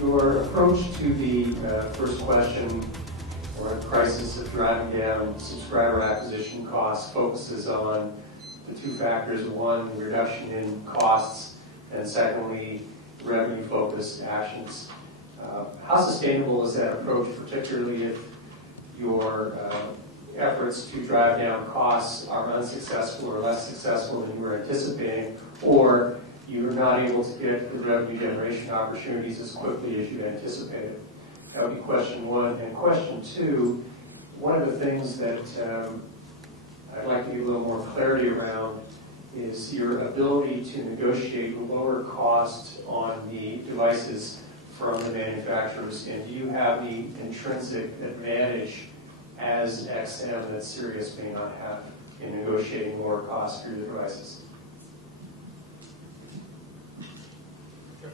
Your approach to the first question, or crisis of driving down subscriber acquisition costs, focuses on the two factors: one, reduction in costs, and secondly, revenue-focused actions. How sustainable is that approach, particularly if your efforts to drive down costs are unsuccessful or less successful than you were anticipating, or you're not able to get the revenue generation opportunities as quickly as you anticipated? That would be question one. And question two, one of the things that I'd like to get a little more clarity around is your ability to negotiate lower costs on the devices from the manufacturers. And do you have the intrinsic advantage as XM that Sirius may not have in negotiating lower costs for your devices? Sure.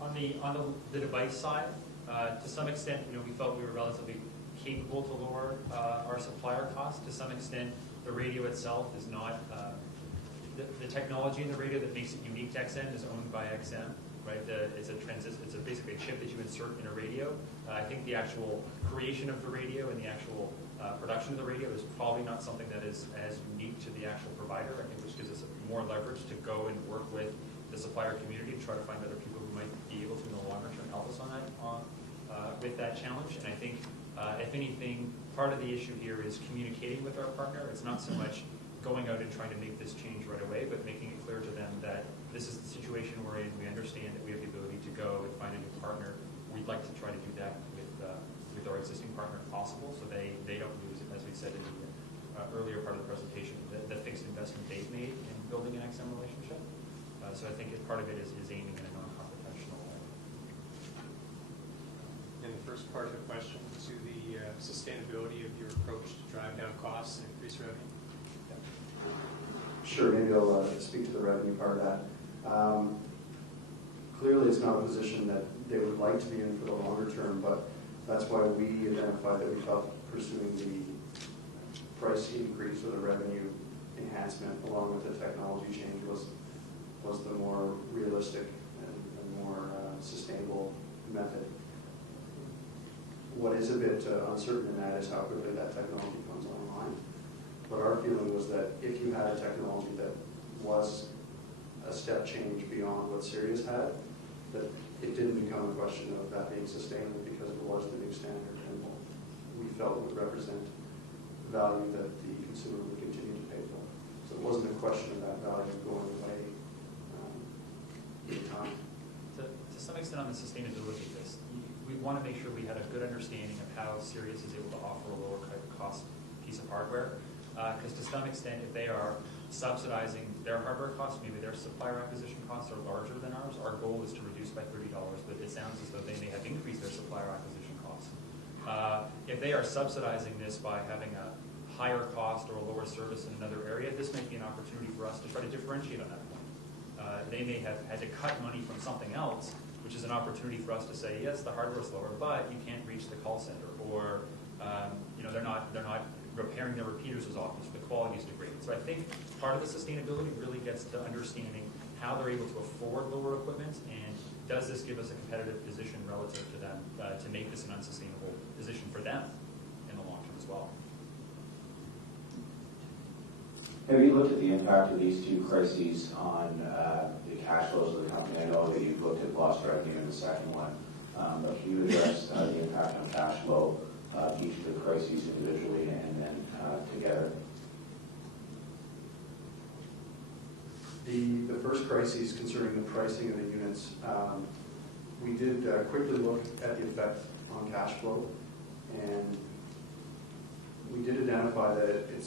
On the device side, to some extent, we felt we were relatively capable to lower our supplier costs. To some extent, the radio itself is not the technology in the radio that makes it unique to XM is owned by XM. Right? It's basically a chip that you insert in a radio. I think the actual creation of the radio and the actual production of the radio is probably not something that is as unique to the actual provider. I think which gives us more leverage to go and work with the supplier community to try to find other people who might be able to, in the longer term, help us on that with that challenge. And I think, if anything, part of the issue here is communicating with our partner. It's not so much going out and trying to make this change right away, but making it clear to them that this is the situation we're in. We understand that we have the ability to go and find a new partner. We'd like to try to do that with our existing partner if possible, so they don't lose it, as we said in the earlier part of the presentation, the fixed investment they've made in building an XM relationship. So I think part of it is aiming in a non-confrontational way. And the first part of the question to the sustainability of your approach to drive down costs and increase revenue. Sure, maybe I'll speak to the revenue part of that. Clearly, it's not a position that they would like to be in for the longer term, but that's why we identified that we felt pursuing the price increase or the revenue enhancement along with the technology change was the more realistic and more sustainable method. What is a bit uncertain in that is how quickly that technology comes online. But our feeling was that if you had a technology that was a step change beyond what Sirius had, that it didn't become a question of that being sustainable because it was the new standard, and we felt it would represent value that the consumer would continue to pay for. So it wasn't a question of that value going away in time. To some extent on the sustainability of this, we want to make sure we had a good understanding of how Sirius is able to offer a lower cost piece of hardware. Because to some extent, if they are subsidizing their hardware costs, maybe their supplier acquisition costs are larger than ours, our goal is to reduce by $30, but it sounds as though they may have increased their supplier acquisition costs. If they are subsidizing this by having a higher cost or a lower service in another area, this might be an opportunity for us to try to differentiate on that point. They may have had to cut money from something else, which is an opportunity for us to say, yes, the hardware is lower, but you can't reach the call center, or they're not repairing their repeaters as often, so the quality is degraded. So I think part of the sustainability really gets to understanding how they're able to afford lower equipment, and does this give us a competitive position relative to them to make this an unsustainable position for them in the long term as well. Have you looked at the impact of these two crises on the cash flows of the company? I know that you've looked at lost revenue in the second one, but can you address the impact on cash flow each of the crises individually and then together? The first crisis concerning the pricing of the units, we did quickly look at the effect on cash flow, and we did identify that it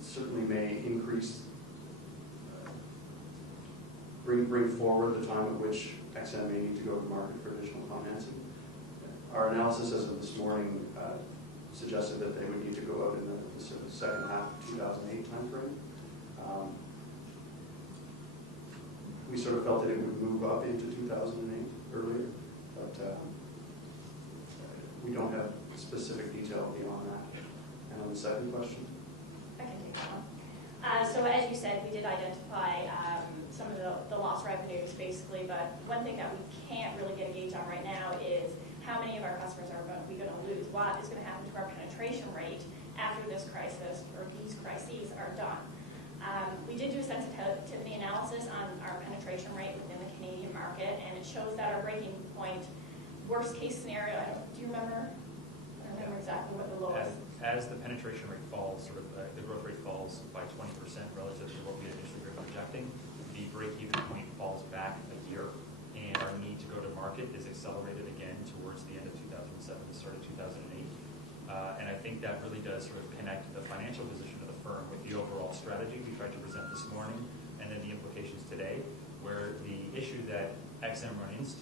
certainly may increase, bring forward the time at which XM may need to go to market for additional financing. Our analysis as of this morning suggested that they would need to go out in the second half of 2008 timeframe. We sort of felt that it would move up into 2008 earlier, but we don't have specific detail beyond that. And on the second question? I can take that one. So as you said, we did identify some of the lost revenues, basically. But one thing that we can't really get a gauge on right now is how many of our customers are we going to lose? What is going to happen to our penetration rate after this crisis or these crises are done? We did do a sensitivity analysis on our penetration rate within the Canadian market, and it shows that our breaking point, worst case scenario, do you remember? I don't remember exactly what the lowest. As the penetration rate falls, sort of the growth rate falls by 20% relative to what we had initially been projecting, the break-even point falls back a year, and our need to go to market is accelerated again towards the end of 2007, the start of 2008. And I think that really does sort of connect the financial position of the firm with the overall strategy we tried to present this morning, and then the implications today, where the issue that XM runs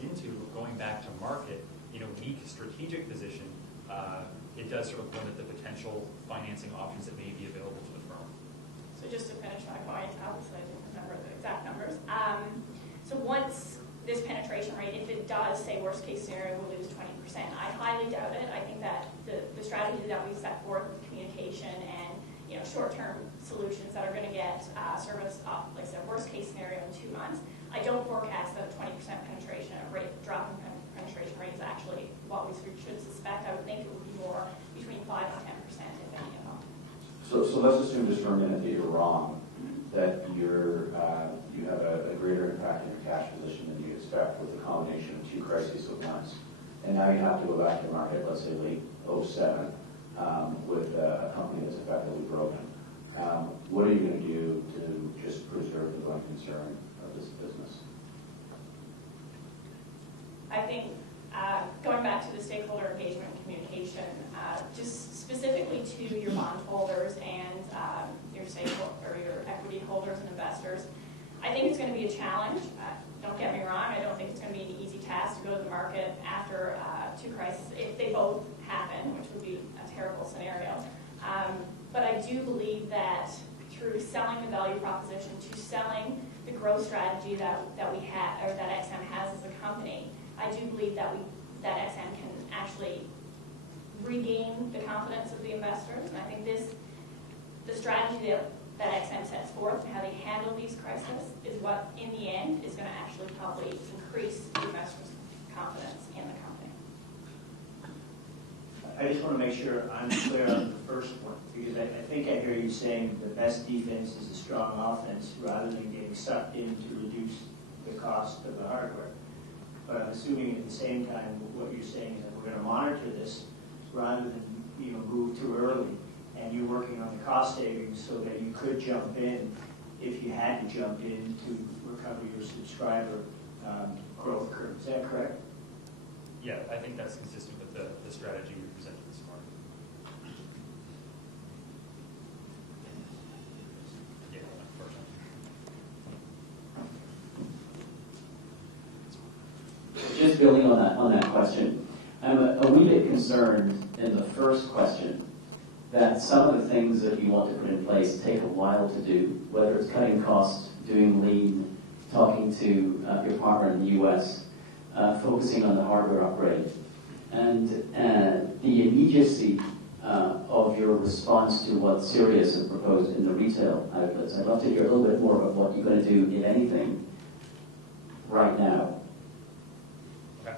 into going back to market in a weak strategic position, it does sort of limit the potential financing options that may be available to the firm. So just to finish my point, obviously I didn't remember the exact numbers. So once this penetration rate, if it does, say worst case scenario, we'll lose 20%. I highly doubt it. I think that the strategy that we set forth with communication and short-term solutions that are going to get service up, like I said, worst case scenario in 2 months, I don't forecast that a 20% penetration rate, drop in penetration rate is actually what we should suspect. I would think it would be more between 5 and 10%, if any of them. So let's assume just for a minute that you're wrong, that you have a greater impact on your cash position than you expect with the combination of two crises at once. And now you have to go back to market, let's say late 2007, with a company that's effectively broken. What are you going to do to just preserve the going concern of this business? I think going back to the stakeholder engagement and communication, just specifically to your bondholders and your equity holders and investors, I think it's going to be a challenge. Don't get me wrong, I don't think it's going to be an easy task to go to the market after two crises, if they both happen, which would be a terrible scenario. But I do believe that through selling the value proposition, to selling the growth strategy that we have, or that XM has as a company, I do believe that XM can actually regain the confidence of the investors. And I think the strategy that XM sets forth and how they handle these crises is what, in the end, is going to actually probably increase the investors' confidence in the company. I just want to make sure I'm clear on the first one, because I think I hear you saying the best defense is a strong offense rather than getting sucked in to reduce the cost of the hardware. But I'm assuming at the same time what you're saying is that we're going to monitor this rather than move too early, and you're working on the cost savings so that you could jump in if you had to jump in to recover your subscriber growth curve. Is that correct? Yeah, I think that's consistent with the strategy we presented this morning. Yeah, unfortunately. Just building on that question, I'm a wee bit concerned in the first question that some of the things that you want to put in place take a while to do, whether it's cutting costs, doing lean, talking to your partner in the US, focusing on the hardware upgrade, and the immediacy of your response to what Sirius has proposed in the retail outlets. I'd love to hear a little bit more about what you're going to do, if anything, right now. Okay.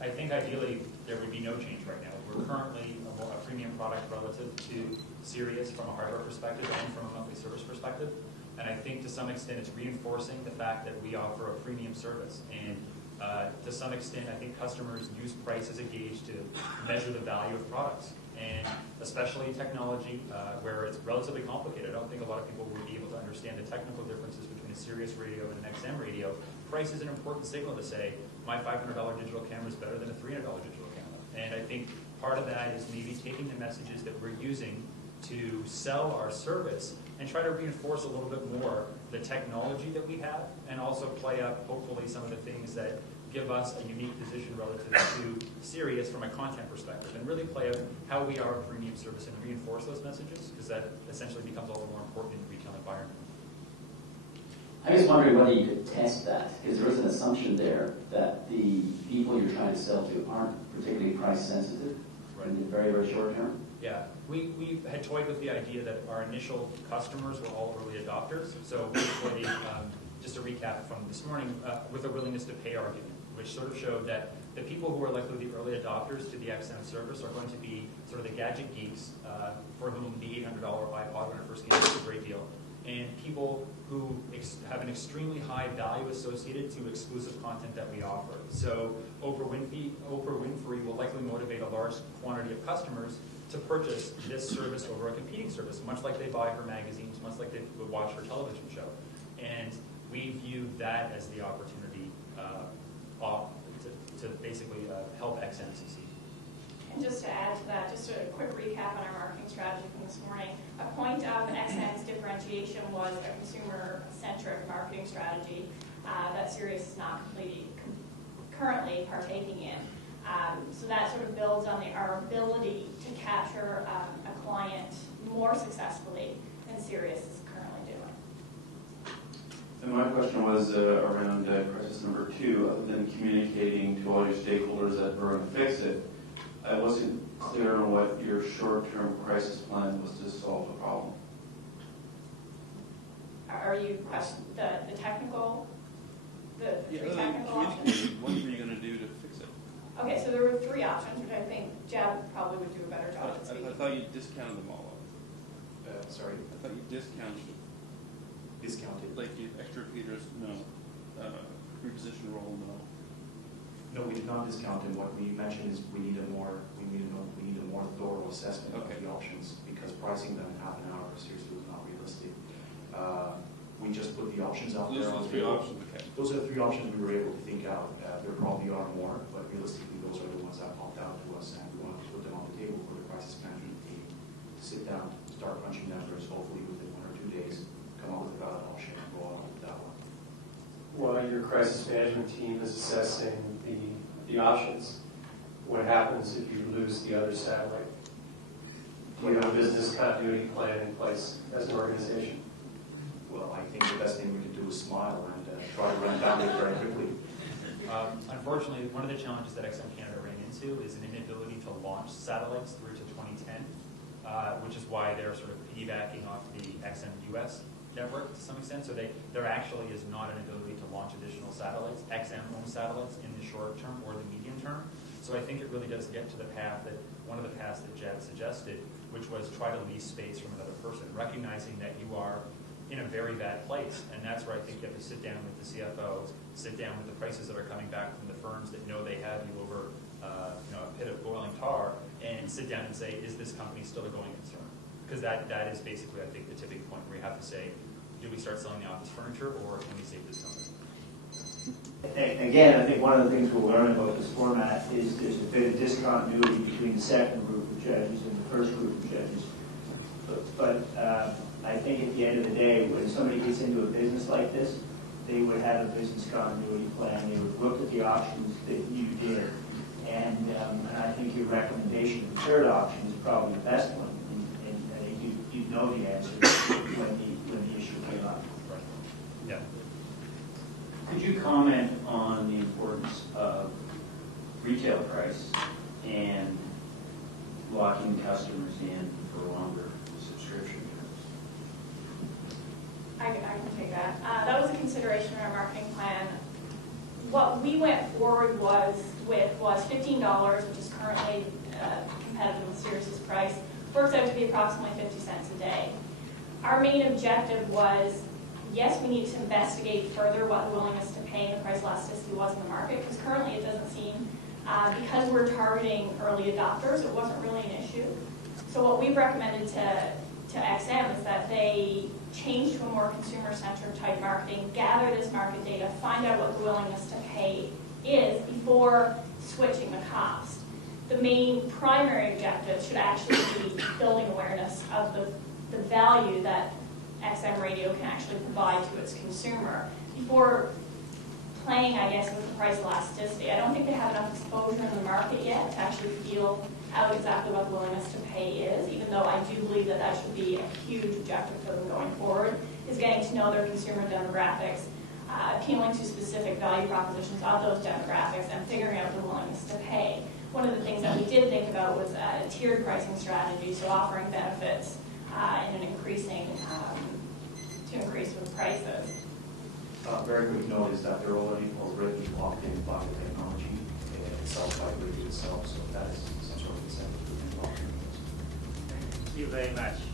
I think ideally there would be no change right now. We're currently a premium product relative to Sirius from a hardware perspective and from a monthly service perspective. And I think to some extent it's reinforcing the fact that we offer a premium service. And to some extent, I think customers use price as a gauge to measure the value of products. And especially in technology, where it's relatively complicated. I don't think a lot of people would be able to understand the technical differences between a Sirius radio and an XM radio. Price is an important signal to say, my $500 digital camera is better than a $300 digital camera. And I think part of that is maybe taking the messages that we're using to sell our service and try to reinforce a little bit more the technology that we have, and also play up, hopefully, some of the things that give us a unique position relative to Sirius from a content perspective, and really play out how we are a premium service and reinforce those messages, because that essentially becomes all the more important in the retail environment. I'm just wondering whether you could test that, because there is an assumption there that the people you're trying to sell to aren't particularly price sensitive. in the very, very short term? Yeah, we had toyed with the idea that our initial customers were all early adopters. So we played, just a recap from this morning, with a willingness to pay argument, which sort of showed that the people who are likely the early adopters to the XM service are going to be sort of the gadget geeks for whom the $800 iPod when it first came out was a great deal, and people who have an extremely high value associated to exclusive content that we offer. So Oprah Winfrey will likely motivate a large quantity of customers to purchase this service over a competing service, much like they buy her magazines, much like they would watch her television show. And we view that as the opportunity to basically help XM succeed. And just to add to that, just a quick recap on our marketing strategy from this morning. A point of XM's differentiation was a consumer-centric marketing strategy that Sirius is not currently partaking in. So that sort of builds on our ability to capture a client more successfully than Sirius is currently doing. And my question was around crisis number 2. Other than communicating to all your stakeholders that we're going to fix it, I wasn't clear on what your short-term crisis plan was to solve the problem. Are you questioning the technical, the three technical options? What were you going to do to fix it? Okay, so there were 3 options, which I think Jeb probably would do a better job at speaking. I thought you discounted them all. Sorry, I thought you discounted. discounted. Like you extra feeders, no. Reposition role, no. No, we did not discount it. What we mentioned is we need a more thorough assessment of the options, because pricing them in half an hour seriously was not realistic. We just put the options out there. Those are the 3 options, okay. Those are the 3 options we were able to think out. There probably are more, but realistically those are the ones that popped out to us, and we wanted to put them on the table for the crisis management team to sit down, start crunching numbers, hopefully within 1 or 2 days, come up with a valid option and go on with that one. While your crisis management team is assessing the options, what happens if you lose the other satellite? Do you have a business continuity plan in place as an organization? Well, I think the best thing we can do is smile and try to run down it very quickly. Unfortunately, one of the challenges that XM Canada ran into is an inability to launch satellites through to 2010, which is why they're sort of piggybacking off the XM US network to some extent. So there actually is not an ability to launch additional satellites, XM-owned satellites, in the short term or the medium term. So I think it really does get to the path that, one of the paths that Jed suggested, which was try to lease space from another person, recognizing that you are in a very bad place. And that's where I think you have to sit down with the CFOs, sit down with the prices that are coming back from the firms that know they have you over a pit of boiling tar, and sit down and say, is this company still a going concern? Because that is basically, I think, the tipping point where you have to say, do we start selling the office furniture, or can we save this company? Again, I think one of the things we'll learn about this format is there's a bit of discontinuity between the second group of judges and the first group of judges. But I think at the end of the day, when somebody gets into a business like this, they would have a business continuity plan. They would look at the options that you did. And I think your recommendation, the third option, is probably the best one. And I think you know the answer when the issue came up. Right. Yeah. Could you comment on the importance of retail price and locking customers in for longer subscription terms? I can take that. That was a consideration in our marketing plan. What we went forward was $15, which is currently competitive with Sirius's price. Works out to be approximately 50 cents a day. Our main objective was, yes, we need to investigate further what the willingness to pay and the price elasticity was in the market, because currently it doesn't seem, because we're targeting early adopters, it wasn't really an issue. So what we've recommended to XM is that they change to a more consumer-centered type marketing, gather this market data, find out what the willingness to pay is before switching the cost. The main primary objective should actually be building awareness of the value that XM radio can actually provide to its consumer before playing, I guess, with the price elasticity. I don't think they have enough exposure in the market yet to actually feel out exactly what the willingness to pay is, even though I do believe that that should be a huge objective for them going forward, is getting to know their consumer demographics, appealing to specific value propositions of those demographics, and figuring out the willingness to pay. One of the things that we did think about about was a tiered pricing strategy, so offering benefits and an increasing, to increase with prices. Very quick note is that they're already locked in by the technology itself, by the radio itself, so that is some sort of incentive to lock in those. Thank you very much.